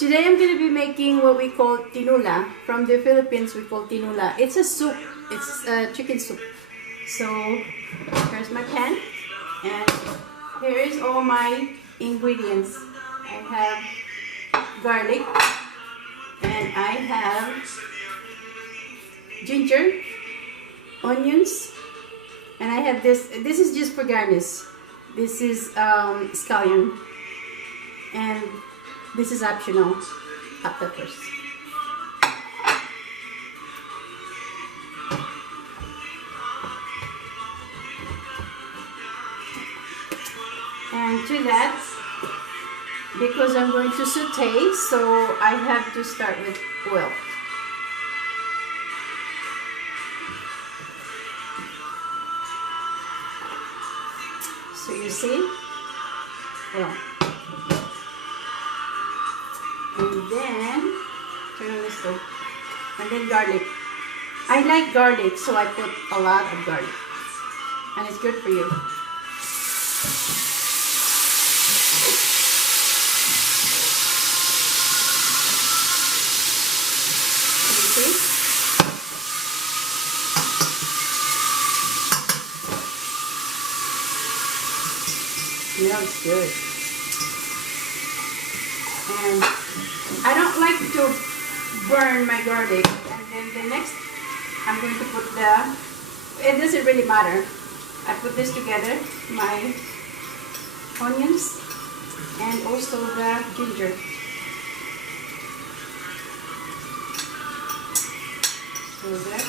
Today I'm going to be making what we call tinola. From the Philippines we call tinola. It's a soup. It's a chicken soup. So here's my pan and here is all my ingredients. I have garlic and I have ginger, onions, and I have this. This is just for garnish. This is scallion, and this is optional, hot peppers. And to that, because I'm going to saute, so I have to start with oil. So you see, oil. And then turn on the stove. And then garlic. I like garlic, so I put a lot of garlic. And it's good for you. Can you see? Smells good. And I don't like to burn my garlic. And then the next, I'm going to put it doesn't really matter. I put this together, my onions and also the ginger. So there.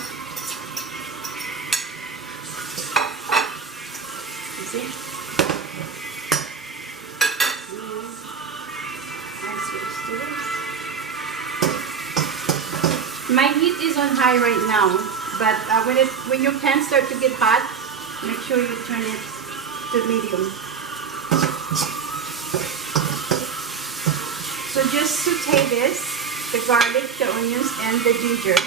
You see? My heat is on high right now, but when your pan starts to get hot, make sure you turn it to medium. So just saute this, the garlic, the onions, and the ginger.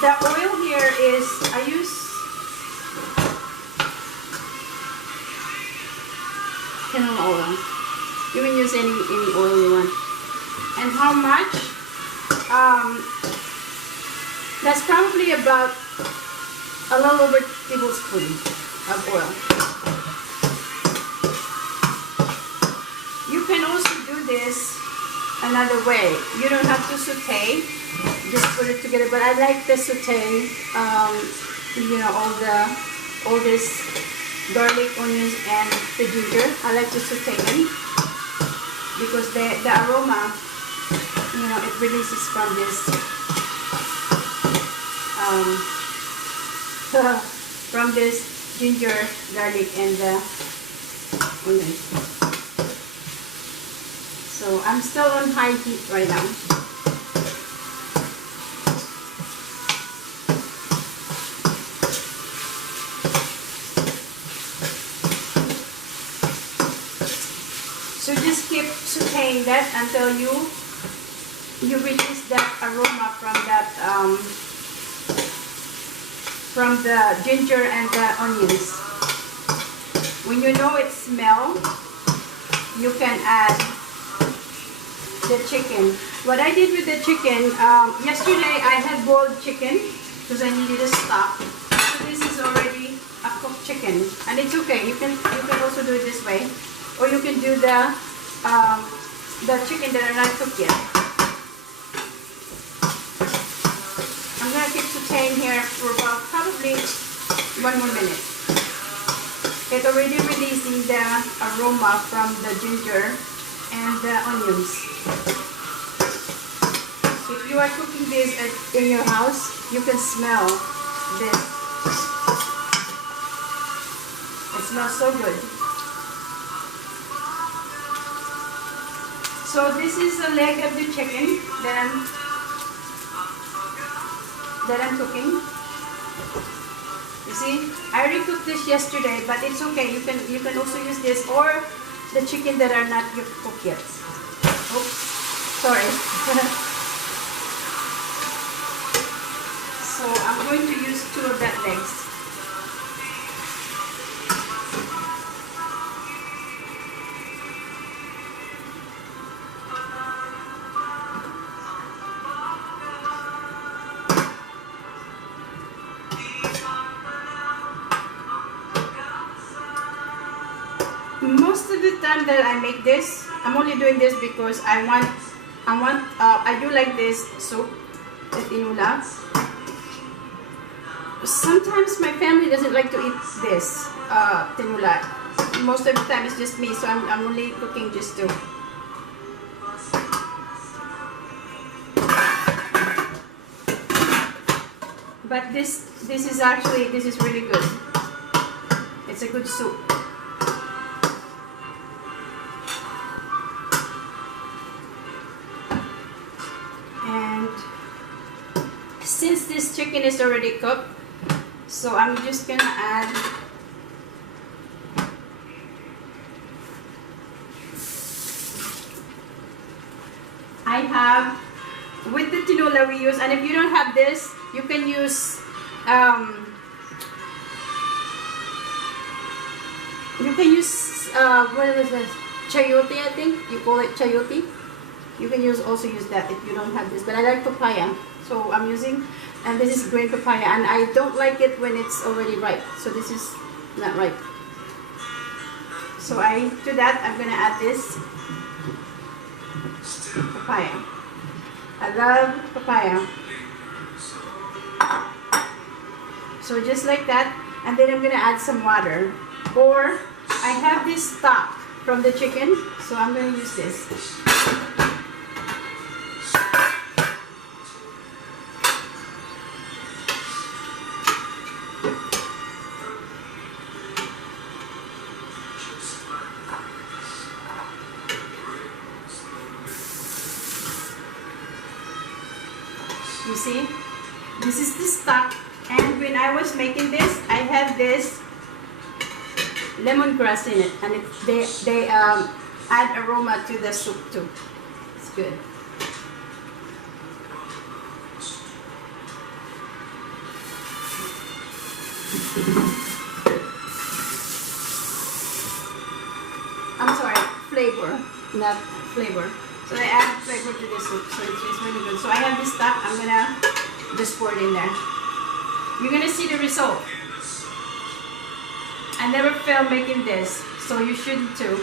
The oil here is, I use canola oil. You can use any oil you want. And how much? That's probably about a little over a tablespoon of oil. You can also do this another way. You don't have to saute. Just put it together, but I like the saute, you know, all this garlic, onions, and the ginger. I like to saute them because the aroma, you know, it releases from this from this ginger, garlic, and the onions. So I'm still on high heat right now. So just keep sauteing that until you release that aroma from the ginger and the onions. When you know it smells, you can add the chicken. What I did with the chicken, yesterday I had boiled chicken because I needed a stock. So this is already a cooked chicken, and it's okay. You can also do it this way. Or you can do the chicken that are not cooked yet. I'm going to keep sauteing here for about probably 1 more minute. It's already releasing the aroma from the ginger and the onions. If you are cooking this in your house, you can smell this. It smells so good. So this is a leg of the chicken that I'm cooking. You see, I already cooked this yesterday, but it's okay. You can also use this or the chicken that are not cooked yet. Oops, sorry. So I'm going to use 2 of that legs. Most of the time that I make this, I'm only doing this because I do like this soup, the tinola. Sometimes my family doesn't like to eat this tinola. Most of the time it's just me, so I'm only cooking just 2. But this is really good. It's a good soup. And since this chicken is already cooked, so I'm just gonna add I have with the tinola we use, and if you don't have this, you can use what is this? Chayote, I think you call it chayote. You can also use that if you don't have this, but I like papaya, so I'm using, and this is green papaya, and I don't like it when it's already ripe, so this is not ripe. So to that I'm gonna add this papaya. I love papaya. So just like that, and then I'm gonna add some water, or I have this stock from the chicken, so I'm gonna use this. You see, this is the stock, and when I was making this, I had this lemongrass in it, and they add aroma to the soup too. It's good. I'm sorry, flavor, not flavor. So I add flavor to the soup, so it's just really good. So I have this stock, I'm gonna just pour it in there. You're gonna see the result. I never failed making this, so you shouldn't too.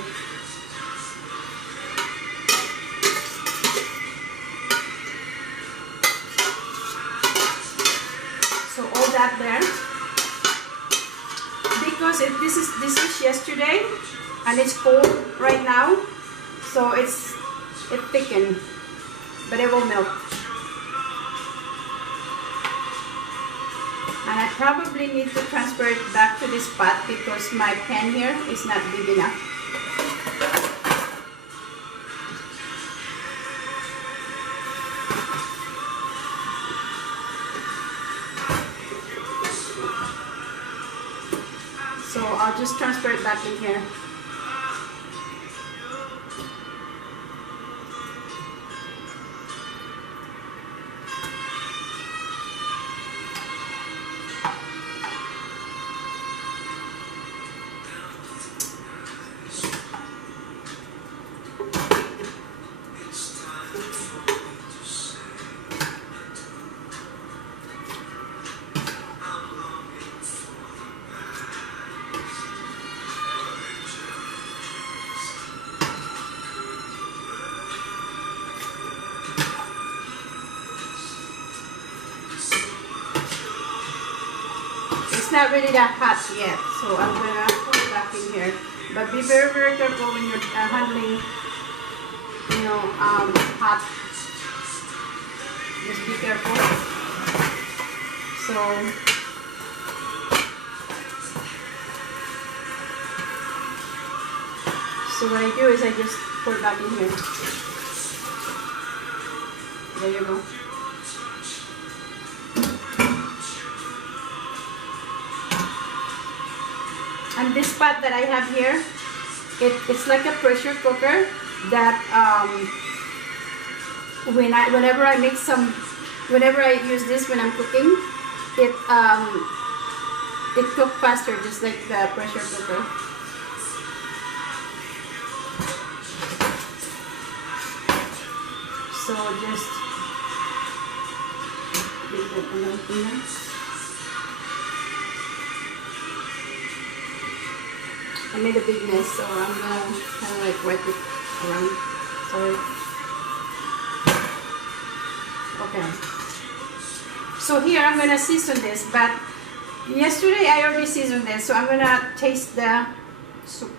So all that there. Because this is yesterday, and it's cold right now, so it thickened, but it will melt. And I probably need to transfer it back to this pot because my pan here is not big enough. So I'll just transfer it back in here. It's not really that hot yet, so I'm gonna put it back in here. But be very, very careful when you're handling, hot. Just be careful. So what I do is I just pour it back in here. There you go. And this pot that I have here, it's like a pressure cooker that whenever I use this when I'm cooking, it cooked faster, just like the pressure cooker. So just leave it alone here. I made a big mess, so I'm gonna kind of like wipe it around. Sorry. Okay. So here I'm gonna season this, but yesterday I already seasoned this, so I'm gonna taste the soup.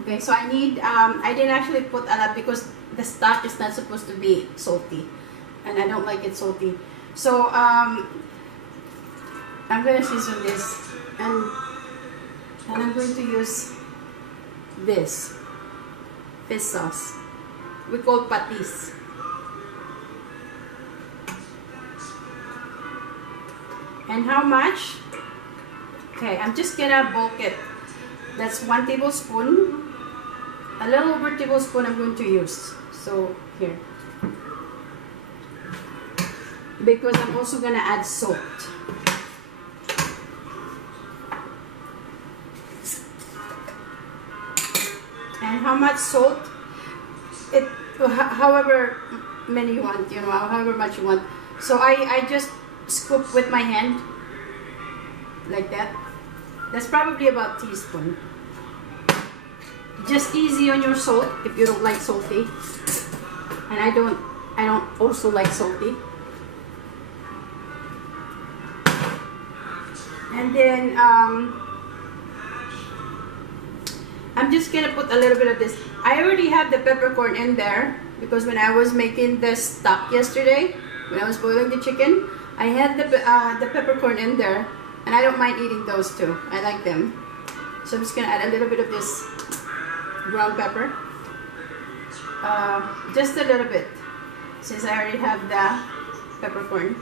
Okay, so I need, I didn't actually put a lot because the stock is not supposed to be salty, and I don't like it salty. So I'm gonna season this, and I'm going to use this fish sauce. We call patis. And how much? Okay, I'm just gonna bulk it. That's 1 tablespoon. A little over tablespoon I'm going to use. So here. Because I'm also gonna add salt. And how much salt? However many you want, you know, however much you want. So I just scoop with my hand like that. That's probably about a teaspoon. Just easy on your salt if you don't like salty. And I don't also like salty. And then I'm just gonna put a little bit of this. I already have the peppercorn in there because when I was making the stock yesterday, when I was boiling the chicken, I had the peppercorn in there, and I don't mind eating those too. I like them. So I'm just gonna add a little bit of this ground pepper, just a little bit, since I already have the peppercorn.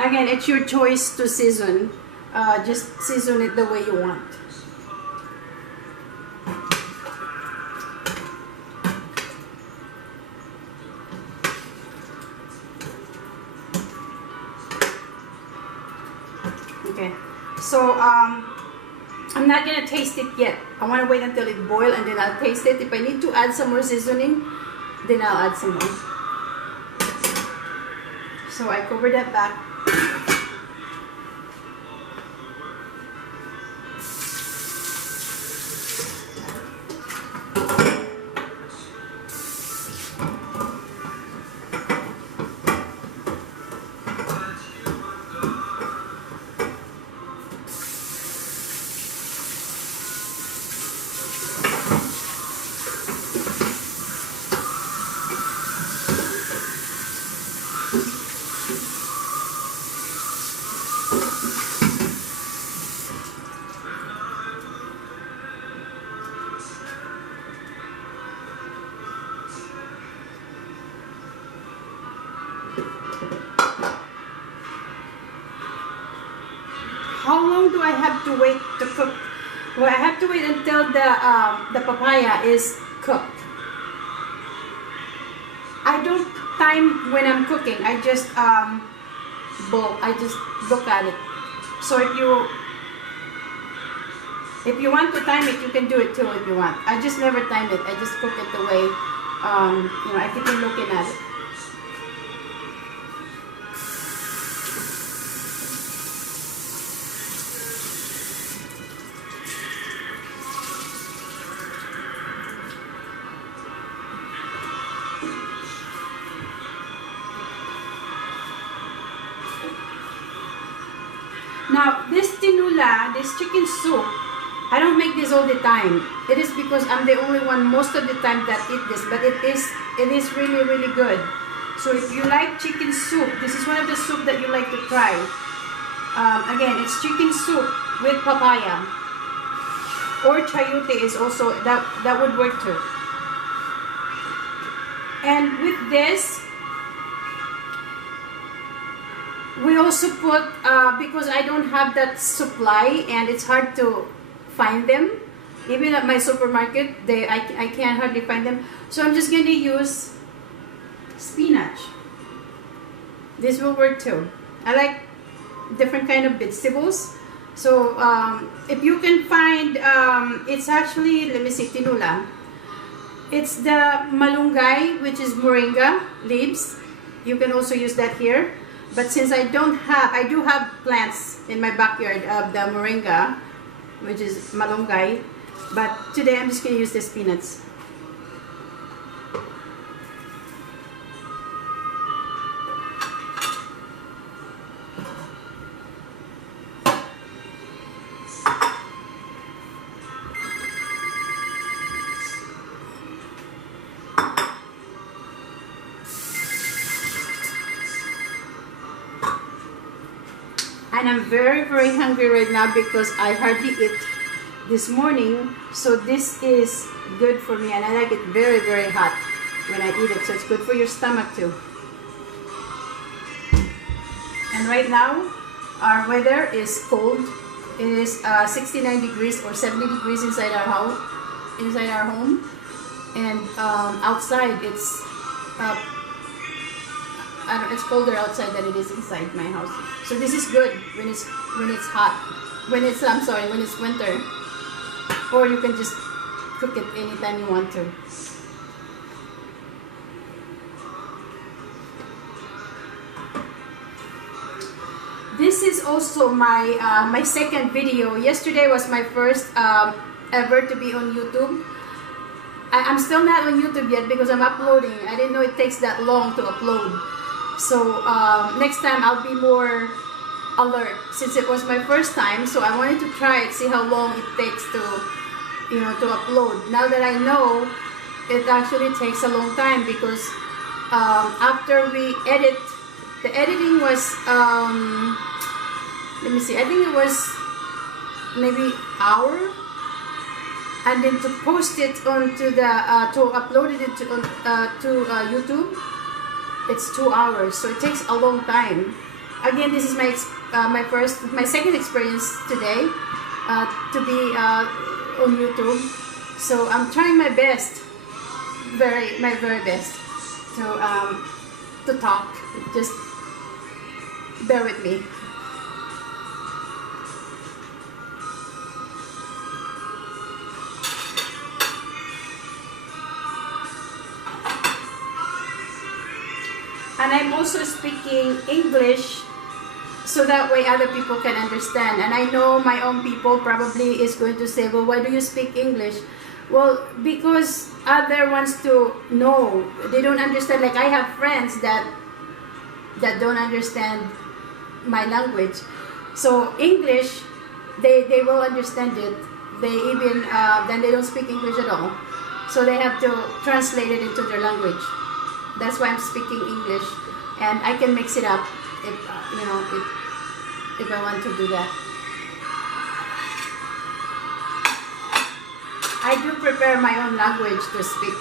Again, it's your choice to season. Just season it the way you want. Okay, so I'm not gonna taste it yet. I want to wait until it boils and then I'll taste it. If I need to add some more seasoning, then I'll add some more. So I cover that back. How long do I have to wait to cook? Well, I have to wait until the papaya is cooked. I don't time when I'm cooking. I just I just look at it. So if you want to time it, you can do it too if you want. I just never time it. I just cook it the way you know, I keep looking at it. Now, this tinola, this chicken soup, I don't make this all the time. It is because I'm the only one most of the time that eat this, but it is really, really good. So if you like chicken soup, this is one of the soup that you like to try. Again, it's chicken soup with papaya. Or chayote is also, that would work too. And with this, we also put, because I don't have that supply and it's hard to find them, even at my supermarket, I can't hardly find them. So I'm just going to use spinach. This will work too. I like different kind of vegetables. So if you can find, it's actually, let me see, tinola. It's the malunggay, which is moringa leaves. You can also use that here. But since I do have plants in my backyard of the moringa, which is malunggay. But today I'm just going to use the peanuts. And I'm very, very hungry right now because I hardly ate this morning. So this is good for me, and I like it very, very hot when I eat it. So it's good for your stomach too. And right now, our weather is cold. It is 69 degrees or 70 degrees inside our house. And outside it's it's colder outside than it is inside my house. So this is good when it's hot. When it's winter. Or you can just cook it anytime you want to. This is also my my second video. Yesterday was my first ever to be on YouTube. I'm still not on YouTube yet because I'm uploading. I didn't know it takes that long to upload. So next time I'll be more alert since it was my first time. So I wanted to try it, see how long it takes to, to upload. Now that I know, it actually takes a long time because after we edit, the editing was, let me see, I think it was maybe hour. And then to post it onto the, to upload it to YouTube, it's 2 hours, so it takes a long time. Again, this is my second experience today to be on YouTube. So I'm trying my best, my very best to talk. Just bear with me. And I'm also speaking English so that way other people can understand. And I know my own people probably is going to say, well, why do you speak English? Well, because other wants to know. They don't understand. Like I have friends that don't understand my language. So English, they will understand it. They even, then they don't speak English at all. So they have to translate it into their language. That's why I'm speaking English, and I can mix it up if if I want to do that. I do prepare my own language to speak,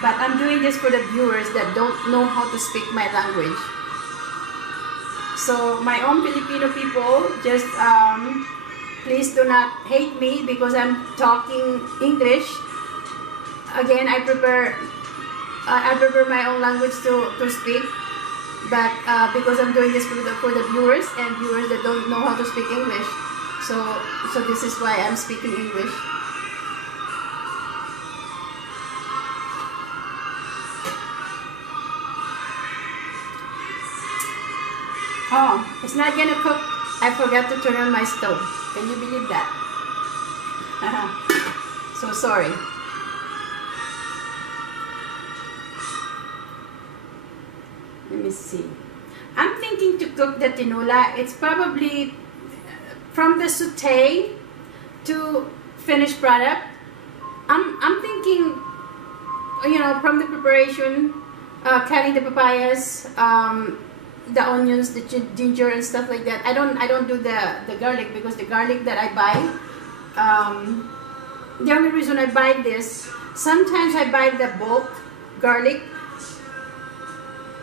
but I'm doing this for the viewers that don't know how to speak my language. So my own Filipino people, just please do not hate me because I'm talking English. Again, I prepare my own language to speak, but because I'm doing this for the viewers and viewers that don't know how to speak English, so this is why I'm speaking English. Oh, it's not gonna cook. I forgot to turn on my stove. Can you believe that? So sorry. Let me see. I'm thinking to cook the tinola. It's probably from the saute to finished product. I'm thinking, from the preparation, cutting the papayas, the onions, the ginger and stuff like that. I don't do the garlic because the garlic that I buy, the only reason I buy this, sometimes I buy the bulk garlic,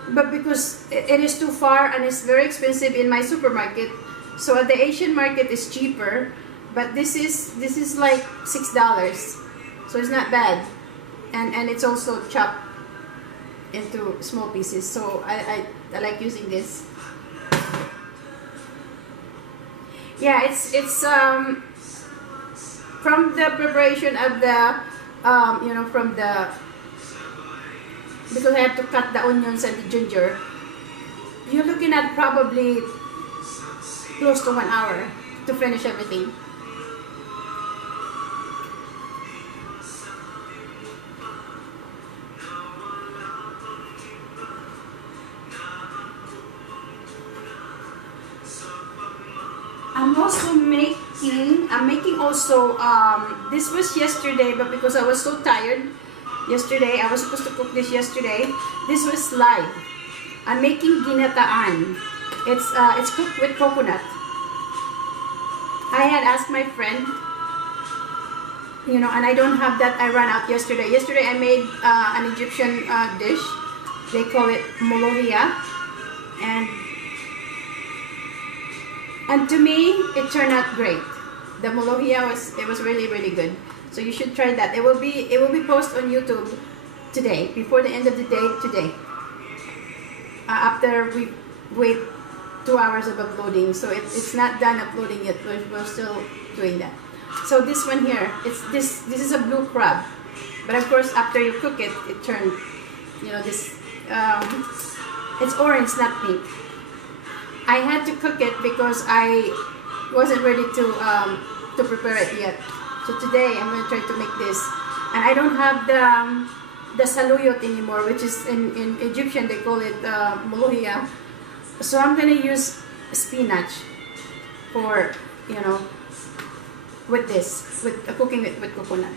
but because it is too far and it's very expensive in my supermarket. So at the Asian market it's cheaper, but this is like $6, so it's not bad, and it's also chopped. into small pieces. So I like using this. Yeah, it's from the preparation of the you know, from the, because I have to cut the onions and the ginger. You're looking at probably close to 1 hour to finish everything. I'm making also, this was yesterday, but because I was so tired yesterday, I was supposed to cook this yesterday. This was live. I'm making ginataan. It's cooked with coconut. I had asked my friend, you know, and I don't have that. I ran out yesterday. Yesterday I made an Egyptian dish. They call it molohiya, and to me it turned out great. The molohiya was really, really good. So you should try that. It will be posted on YouTube today, before the end of the day today. After we wait 2 hours of uploading, so it's not done uploading yet. We're still doing that. So this one here, this is a blue crab, but of course after you cook it, it turned, you know, this it's orange, not pink. I had to cook it because I wasn't ready to prepare it yet. So today I'm going to try to make this, and I don't have the saluyot anymore, which is in Egyptian they call it molohiya. So I'm going to use spinach for, you know, with this, with cooking it with coconut.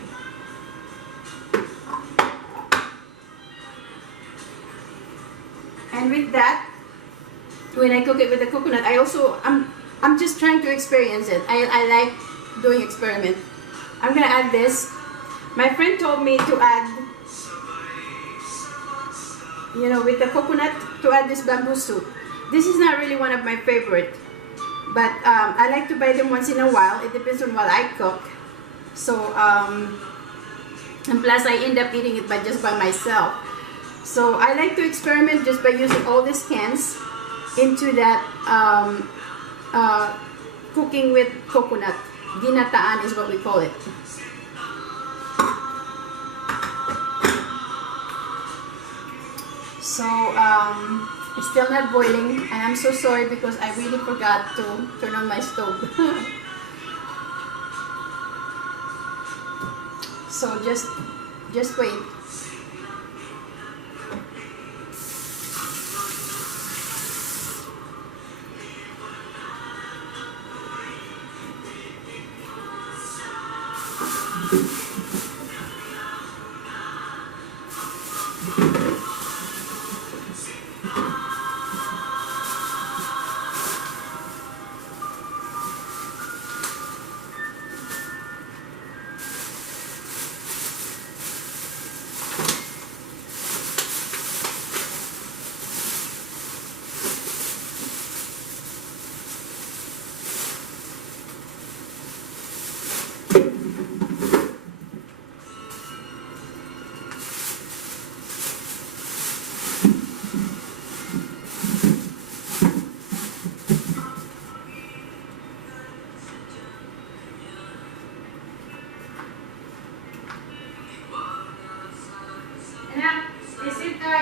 And with that, when I cook it with the coconut, I'm just trying to experience it. I like doing experiment. I'm gonna add this. My friend told me to add, you know, with the coconut, to add this bamboo soup. This is not really one of my favorite, but I like to buy them once in a while. It depends on what I cook. So and plus I end up eating it just by myself. So I like to experiment just by using all these cans into that cooking with coconut. Ginataan is what we call it. So it's still not boiling, and I'm so sorry because I really forgot to turn on my stove. So just wait.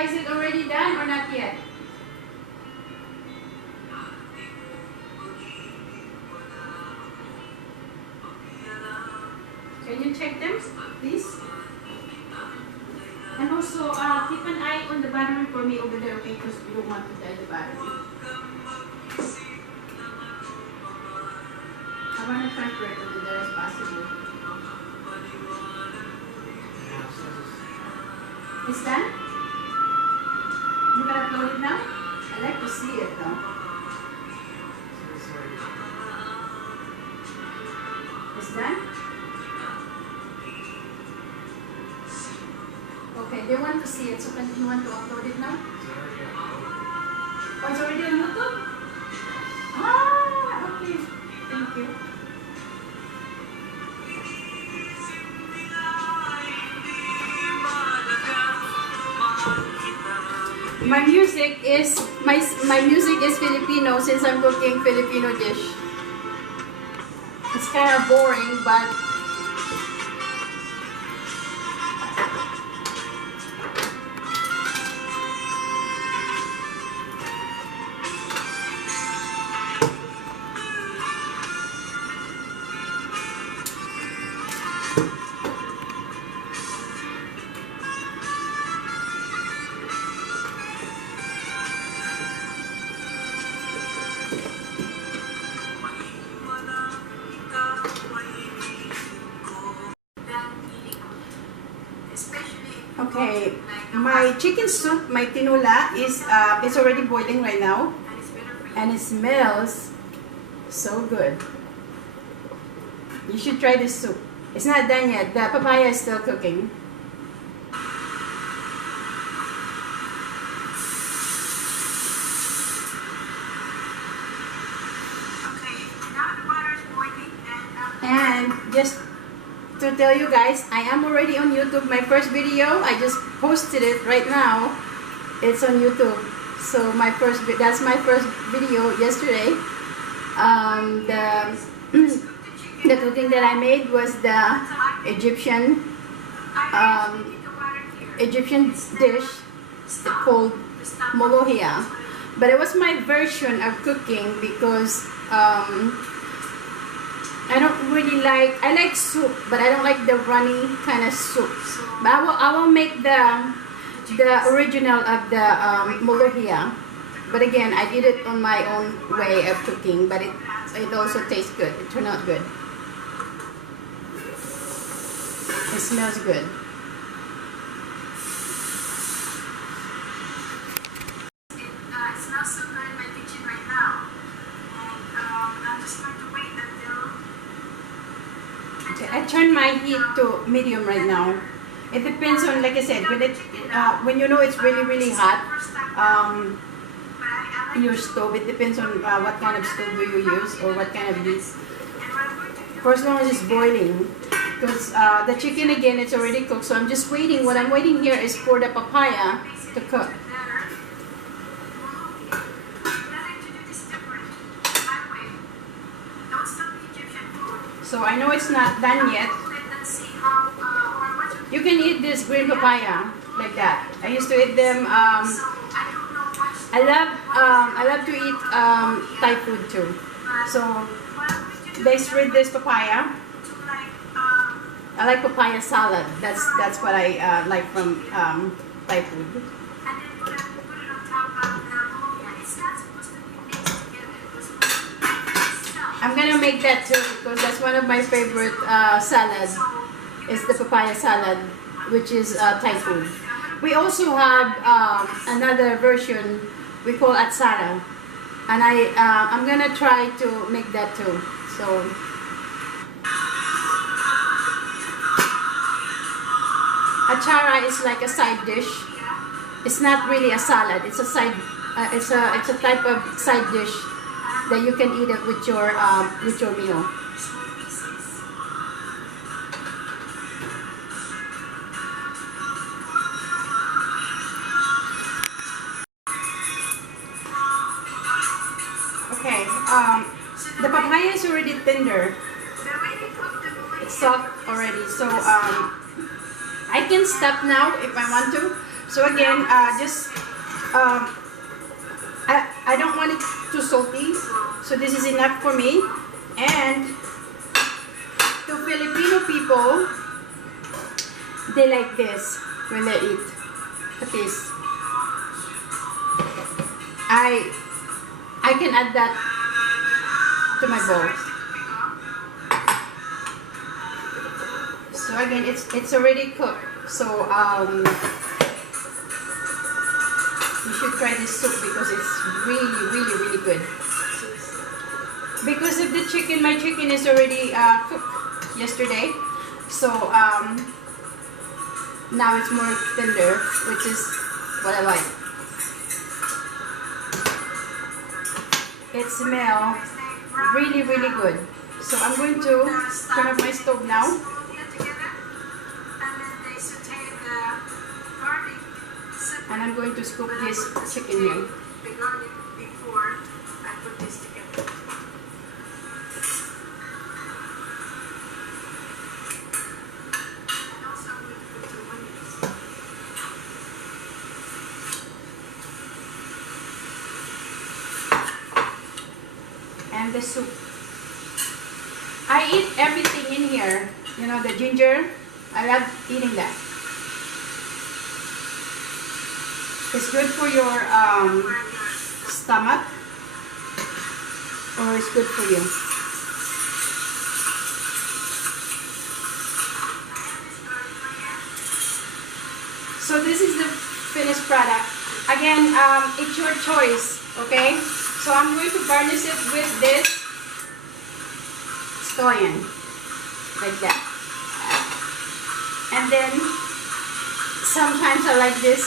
Is it already done or not yet? Can you check them, please? And also, keep an eye on the battery for me over there, okay? Because we don't want to die the battery. I want to transfer it over there as possible. It's done? You can upload it now? I like to see it though. It's done? Okay, they want to see it, so you want to upload it now? Oh, it's already on YouTube? Ah, okay. Thank you. My music is Filipino since I'm cooking Filipino dish. It's kind of boring, but okay, my chicken soup, my tinola is it's already boiling right now, and it smells so good. You should try this soup. It's not done yet. The papaya is still cooking. And just to tell you guys, I am already on YouTube. My first video, I just posted it right now. It's on YouTube. So that's my first video yesterday. The cooking that I made was the Egyptian dish called molohia. But it was my version of cooking because I don't really like, I like soup, but I don't like the runny kind of soup. But I will make the original of the molohia. But again, I did it on my own way of cooking, but it also tastes good. It turned out good. It smells good. It smells so good in my kitchen right now. And I'm just going to wait until... Okay, I turned my heat to medium right now. It depends on, like I said, when you know it's really, really hot, your stove, it depends on what kind of stove do you use or what kind of heat. For as long as it's boiling. Because the chicken, again, it's already cooked, so I'm just waiting. What I'm waiting here is for the papaya to cook. So I know it's not done yet. You can eat this green papaya like that. I used to eat them. I love to eat Thai food too. So this papaya. I like papaya salad. That's what I like from Thai food. I'm gonna make that too because that's one of my favorite salads. Is the papaya salad, which is Thai food. We also have another version we call atsara, and I'm gonna try to make that too. So. Achara is like a side dish. It's not really a salad. It's a side. It's a type of side dish that you can eat it with your meal. Okay. The papaya is already tender. It's soft already. So I can stop now if I want to. So again, I don't want it too salty. So this is enough for me. And to Filipino people, they like this when they eat. Look at this. I can add that to my bowl. So again, it's already cooked. So you should try this soup because it's really, really, really good. Because of the chicken, my chicken is already cooked yesterday. So now it's more tender, which is what I like. It smells really, really good. So I'm going to turn off my stove now. And I'm going to scoop this chicken here. The garlic before I put this together. And also I'm going to put some onions. And the soup. I eat everything in here. You know, the ginger, I love eating that. It's good for your stomach, or it's good for you. So this is the finished product. Again, it's your choice, okay? So I'm going to garnish it with this scallion, like that. And then sometimes I like this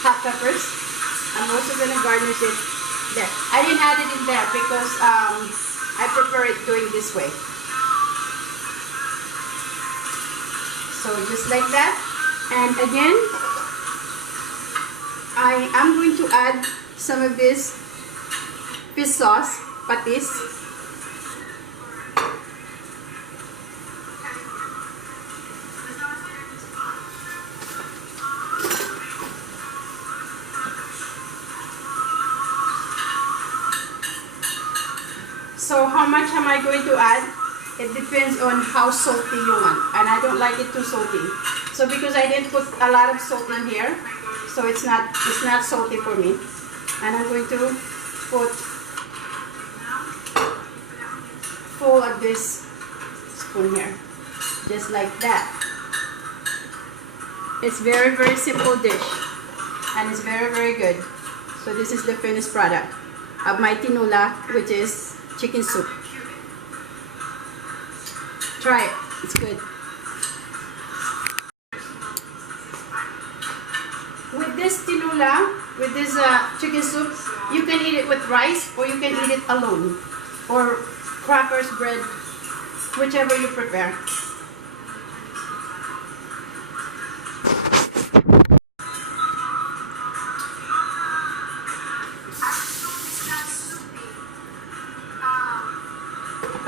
hot peppers. I'm also going to garnish it there. I didn't add it in there because I prefer it doing this way. So just like that. And again, I am going to add some of this fish sauce, patis. So how much am I going to add? It depends on how salty you want, and I don't like it too salty. So because I didn't put a lot of salt in here, so it's not salty for me. And I'm going to put full of this spoon here, just like that. It's very, very simple dish, and it's very, very good. So this is the finished product of my tinola, which is chicken soup. Try it, it's good. With this tinola, with this chicken soup, you can eat it with rice, or you can eat it alone, or crackers, bread, whichever you prefer.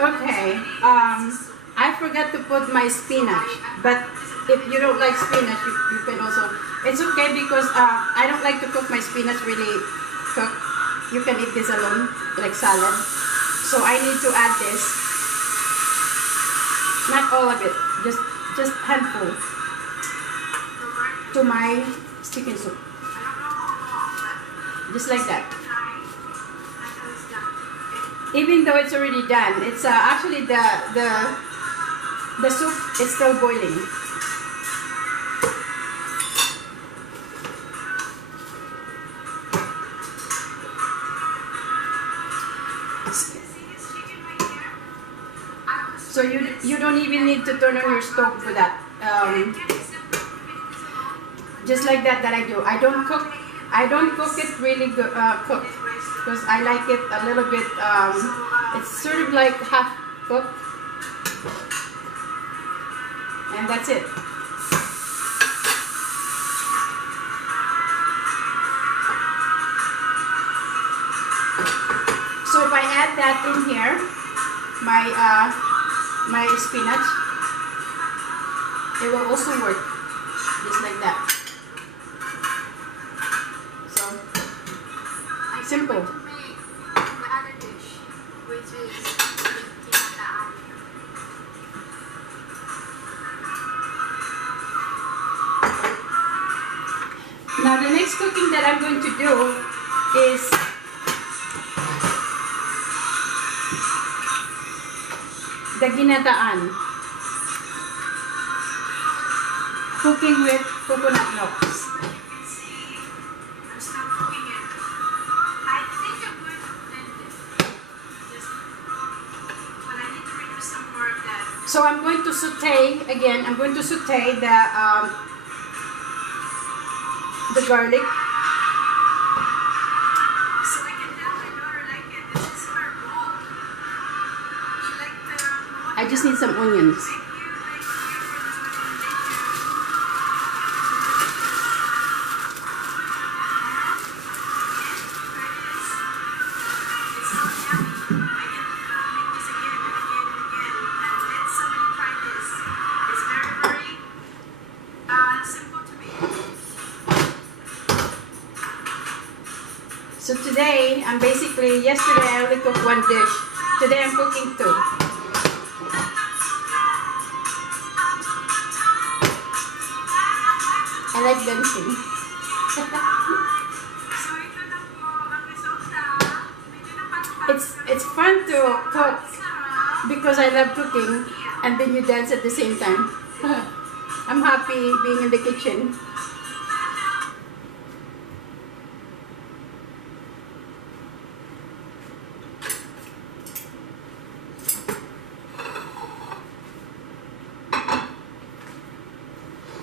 Okay, I forgot to put my spinach, but if you don't like spinach, you can also, it's okay because I don't like to cook my spinach really cooked. You can eat this alone, like salad. So I need to add this, not all of it, just handful to my chicken soup, just like that. Even though it's already done, it's actually the soup is still boiling. So you don't even need to turn on your stove for that. Just like that I do. I don't cook it really good, cooked, because I like it a little bit. It's sort of like half cooked, and that's it. So if I add that in here, my spinach, it will also work, just like that. So simple. To make the other dish, which is Ginataan. Now the next cooking that I'm going to do is the Ginataan, cooking with coconut milk. I'm still cooking it. I think I'm going to blend it. But I need to reduce some more of that. So I'm going to saute again. I'm going to saute the garlic. So I can tell my daughter like it. This is her goal. She liked the I just need some onions. So today, yesterday I only cooked one dish. Today I'm cooking two. I like dancing. So ito na po ang resulta. Medyo napapapasarap. It's fun to cook because I love cooking and then you dance at the same time. I'm happy being in the kitchen.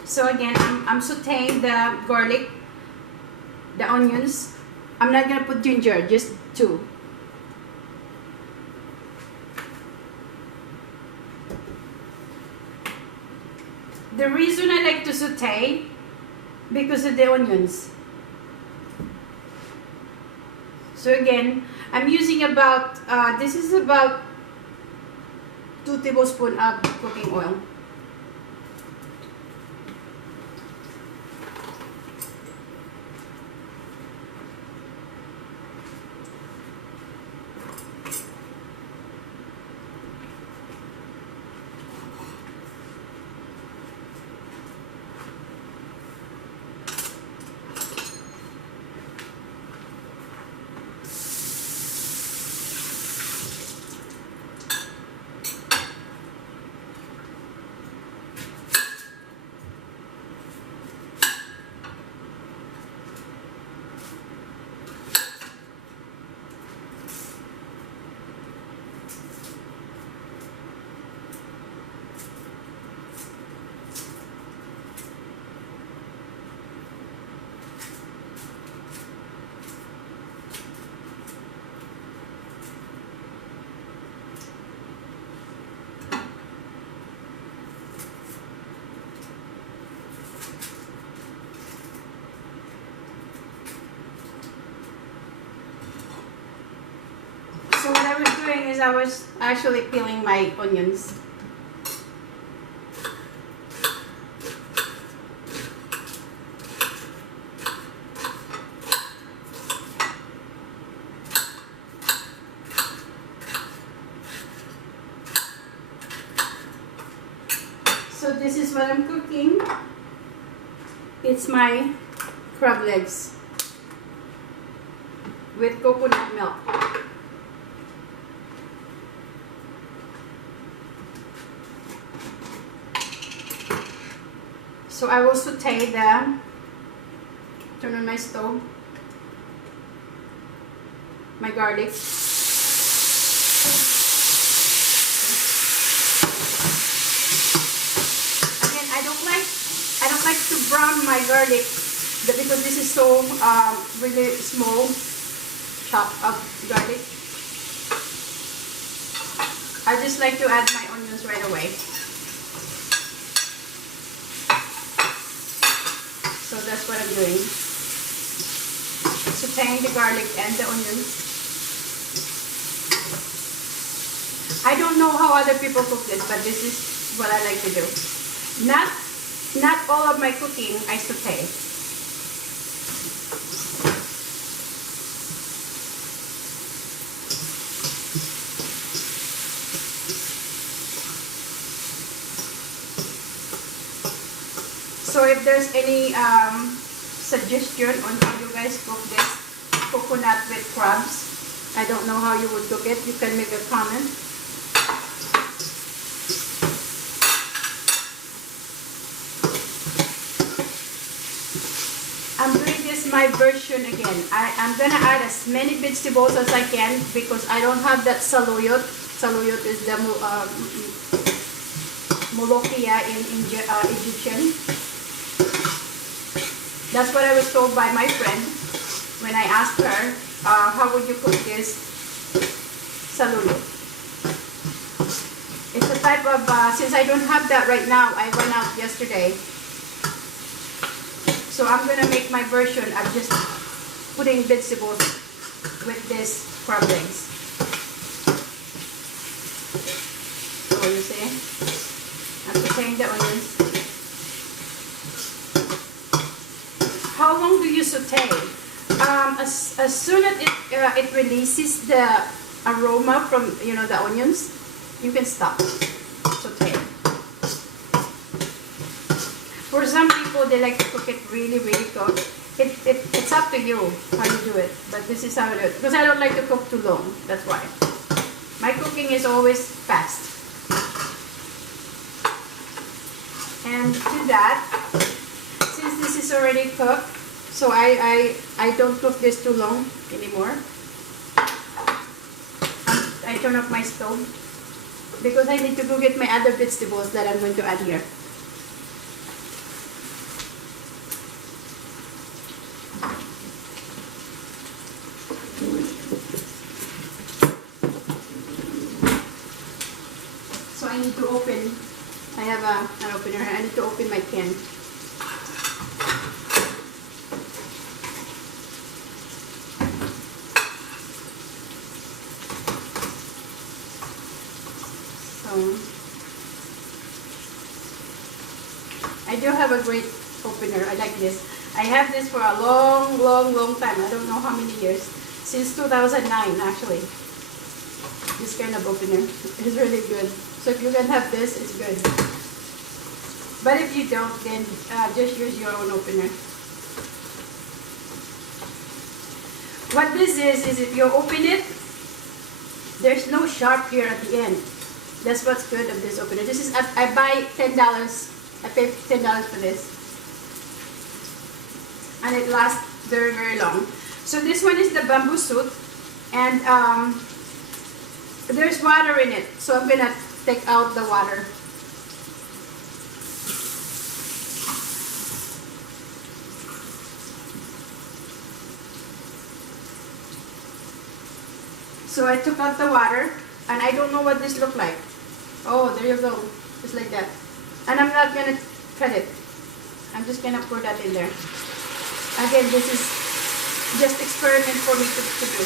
So again, I'm sauteing the garlic, the onions. I'm not gonna put ginger, just two. The reason I like to saute because of the onions. So again, I'm using about this is about 2 tablespoons of cooking oil. So what I was doing is I was actually peeling my onions. So this is what I'm cooking. It's my crab legs with coconut milk. So I will saute turn on my stove, my garlic. Again, I don't like to brown my garlic because this is so really small chop of garlic. I just like to add my onions right away. So that's what I'm doing. Sauteing the garlic and the onions. I don't know how other people cook this, but this is what I like to do. Not all of my cooking I saute. So if there's any suggestion on how you guys cook this coconut with crabs, I don't know how you would cook it, you can make a comment. I'm doing this my version again. I'm gonna add as many vegetables as I can because I don't have that saluyot. Saluyot is the molokia in Egyptian. That's what I was told by my friend when I asked her, how would you cook this saluyot? It's a type of, since I don't have that right now, I went out yesterday. So I'm going to make my version of just putting vegetables with this crab legs. So you see, I'm sauteing the onions. How long do you saute? As soon as it releases the aroma from the onions, you can stop. It's okay. For some people, they like to cook it really cooked. It's up to you how you do it, but this is how I do it. Because I don't like to cook too long. That's why. My cooking is always fast. And to that, since this is already cooked, so I don't cook this too long anymore. I turn off my stove because I need to go get my other vegetables that I'm going to add here. So I need to open. I have an opener. I need to open my can. I do have a great opener. I like this. I have this for a long time. I don't know how many years. Since 2009 actually. This kind of opener is really good. So if you can have this, it's good. But if you don't, then just use your own opener. What this is if you open it, there's no sharp here at the end. That's what's good of this opener. This is I buy $10. I pay $10 for this, and it lasts very long. So this one is the bamboo suit, and there's water in it. So I'm gonna take out the water. So I took out the water, and I don't know what this looked like. Oh, there you go. Just like that. And I'm not going to cut it. I'm just going to pour that in there. Again, this is just experiment for me to do.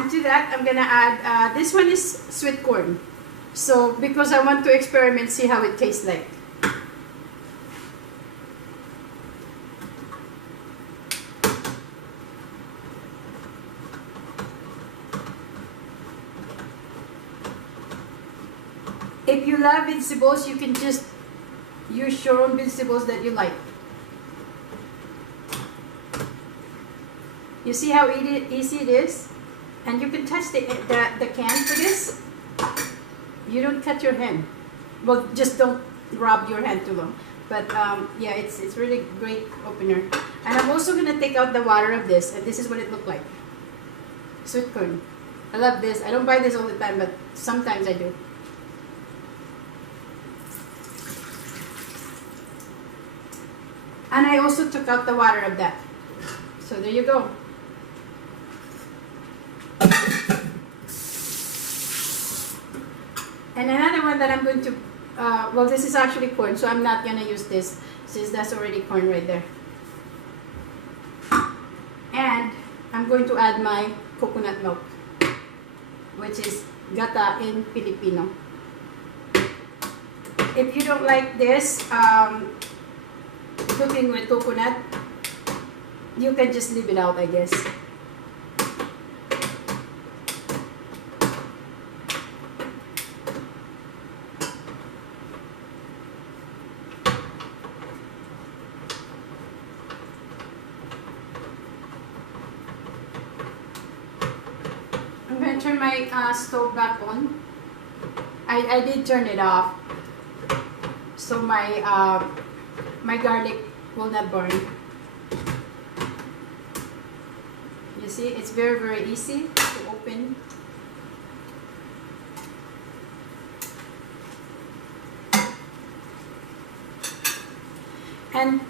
And to that, I'm going to add, this one is sweet corn. So, because I want to experiment, see how it tastes like. If you love vegetables, you can just use your own vegetables that you like. You see how easy it is? And you can touch the can for this. You don't cut your hand. Well, just don't rub your hand too long. But yeah, it's really great opener. And I'm also going to take out the water of this. And this is what it looked like. Sweet corn. I love this. I don't buy this all the time, but sometimes I do. And I also took out the water of that. So there you go. And another one that I'm going to, well, this is actually corn, so I'm not going to use this since that's already corn right there. And I'm going to add my coconut milk, which is gata in Filipino. If you don't like this, cooking with coconut, you can just leave it out, I guess. I'm going to turn my stove back on. I did turn it off, so my my garlic will not burn. You see, it's very easy to open. And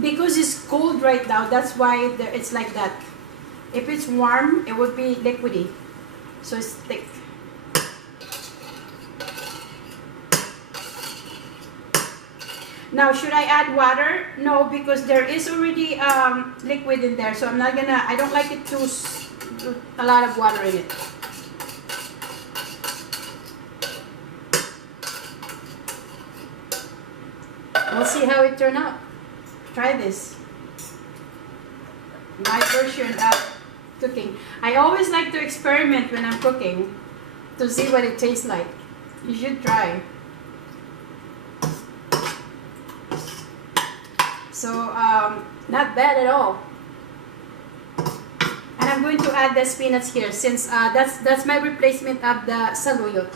because it's cold right now, that's why it's like that. If it's warm, it would be liquidy, so it's thick. Now, should I add water? No, because there is already liquid in there. So I'm not gonna, I don't like it to a lot of water in it. see how it turned out. Try this. My version of cooking. I always like to experiment when I'm cooking to see what it tastes like. You should try. So, not bad at all. And I'm going to add the spinach here since that's my replacement of the saluyot.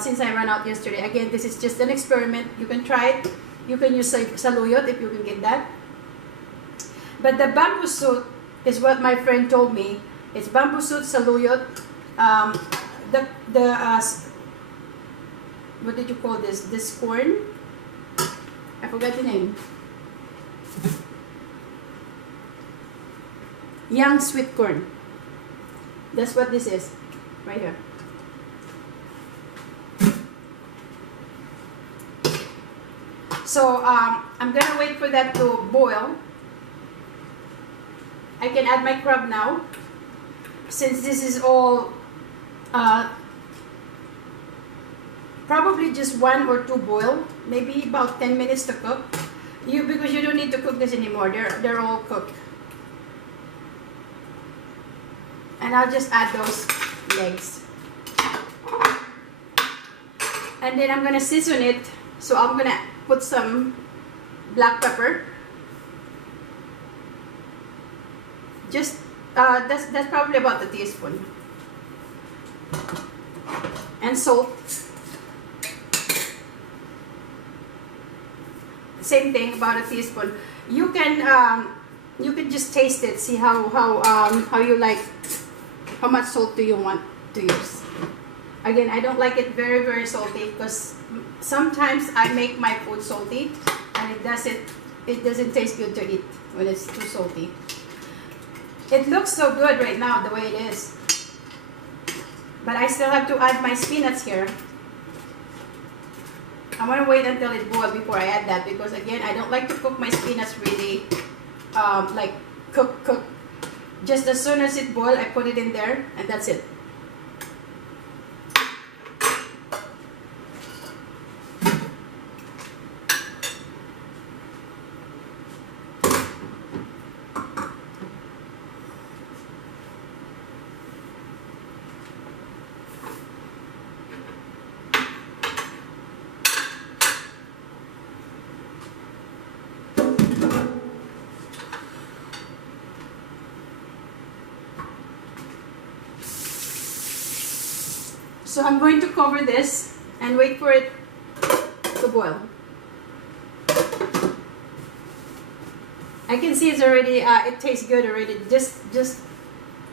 Since I ran out yesterday. Again, this is just an experiment. You can try it. You can use saluyot if you can get that. But the bamboo shoot is what my friend told me. It's bamboo shoot, saluyot. What did you call this? This corn? I forgot the name. Young sweet corn. That's what this is. Right here. So I'm gonna wait for that to boil. I can add my crab now, since this is all probably just 1 or 2 boil, maybe about 10 minutes to cook. Because you don't need to cook this anymore. They're all cooked. And I'll just add those legs. And then I'm gonna season it. So I'm gonna put some black pepper. Just that's probably about a teaspoon. And salt. Same thing, about a teaspoon. You can just taste it. See how you like. How much salt do you want to use? Again, I don't like it very, very salty because sometimes I make my food salty and it doesn't taste good to eat when it's too salty. It looks so good right now the way it is. But I still have to add my spinach here. I want to wait until it boils before I add that because again, I don't like to cook my spinach really like cook. Just as soon as it boils, I put it in there and that's it. So I'm going to cover this and wait for it to boil. I can see it's already, it tastes good already, just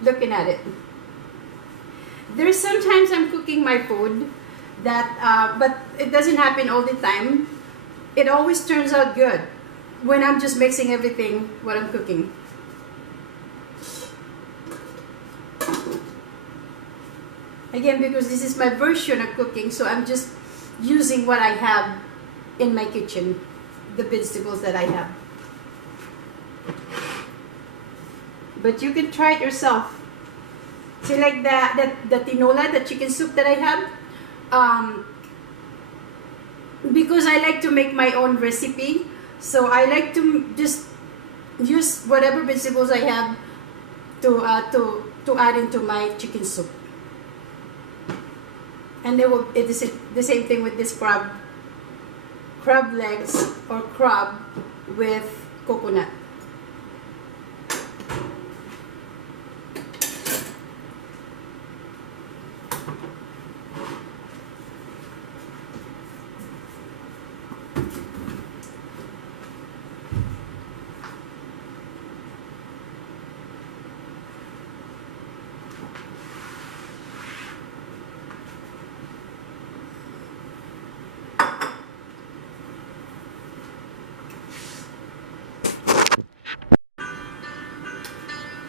looking at it. There's sometimes I'm cooking my food that, but it doesn't happen all the time. It always turns out good when I'm just mixing everything, what I'm cooking. Again, because this is my version of cooking, so I'm just using what I have in my kitchen, the vegetables that I have. But you can try it yourself. See, like the tinola, the chicken soup that I have, because I like to make my own recipe, so I like to just use whatever vegetables I have to add into my chicken soup. And it is the same thing with this crab legs or crab with coconut.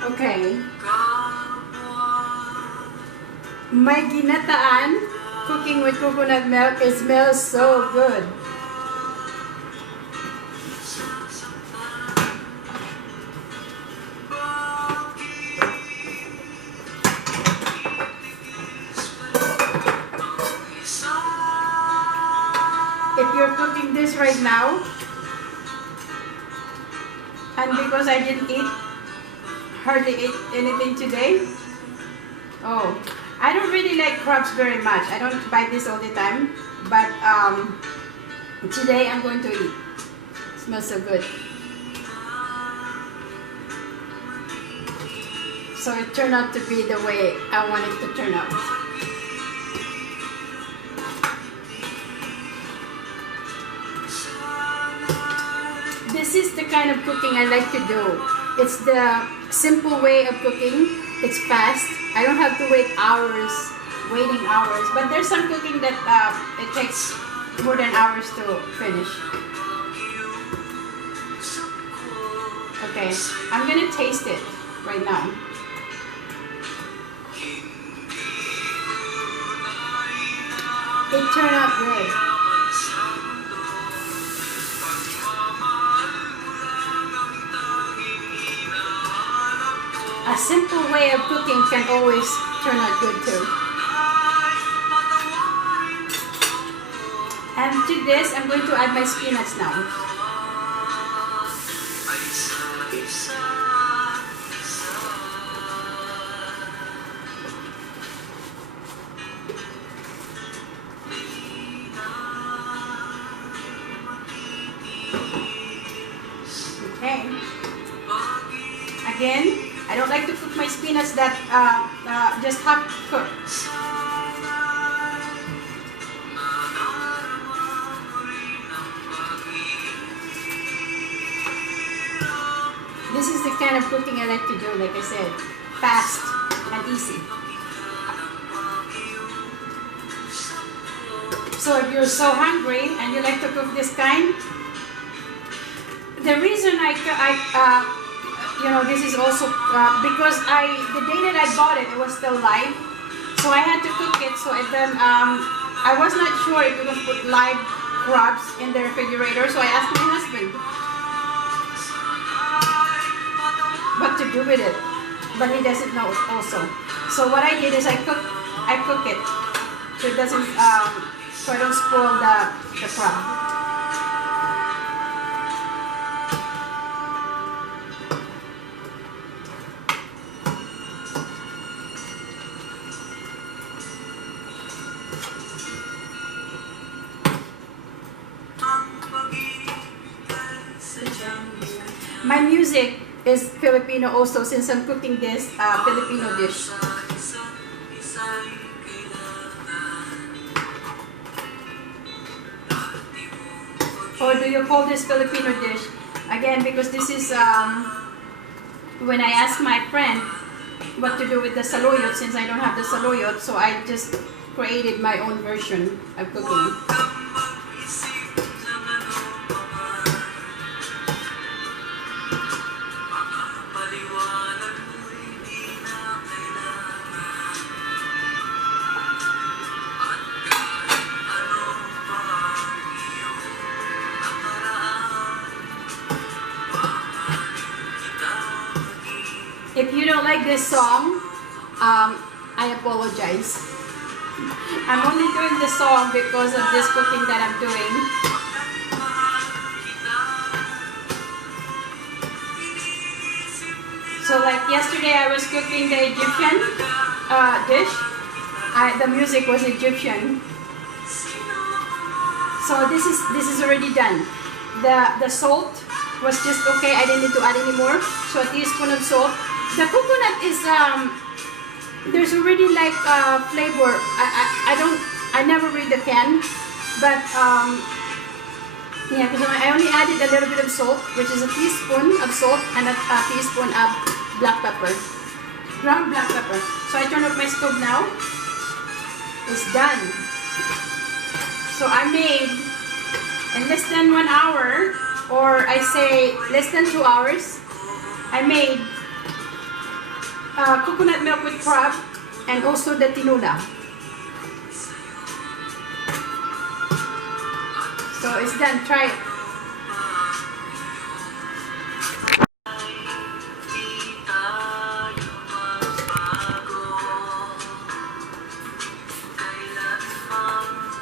Okay. My ginataan, cooking with coconut milk, it smells so good. If you're cooking this right now, And because I didn't hardly eat anything today. Oh, I don't really like crabs very much. I don't buy this all the time. But today I'm going to eat. It smells so good. So it turned out to be the way I want it to turn out. This is the kind of cooking I like to do. It's the simple way of cooking. It's fast. I don't have to wait hours, waiting hours. But there's some cooking that it takes more than hours to finish. Okay, I'm gonna taste it right now. It turned out good. A simple way of cooking can always turn out good too. And to this, I'm going to add my spinach now. Okay. Again, I don't like to cook my spinach that just half cooked. This is the kind of cooking I like to do, like I said, fast and easy. So if you're so hungry and you like to cook this kind, the reason this is also because the day that I bought it, it was still live, so I had to cook it. So then I was not sure if you can put live crabs in the refrigerator, so I asked my husband what to do with it, but he doesn't know also. So what I did is I cook it, so it doesn't so I don't spoil the crab. My music is Filipino also, since I'm cooking this Filipino dish. Or do you call this Filipino dish? Again, because this is when I asked my friend what to do with the saluyot, since I don't have the saluyot, so I just created my own version of cooking. If you don't like this song, I apologize. I'm only doing this song because of this cooking that I'm doing. So like yesterday I was cooking the Egyptian dish. The music was Egyptian. So this is already done. The salt was just okay. I didn't need to add any more. So a teaspoon of salt. The coconut is there's already like flavor. I never read the can, but yeah, because I only added a little bit of salt, which is a teaspoon of salt and a teaspoon of black pepper, ground black pepper. So I turn off my stove now. It's done. So I made in less than 1 hour, or I say less than 2 hours, I made coconut milk with crab and also the tinola. So it's done. Try it.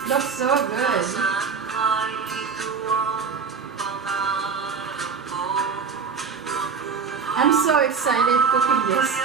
Looks so good. I'm so excited cooking this.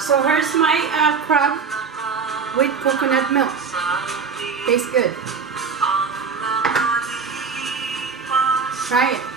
So here's my crab with coconut milk. Tastes good. Try it.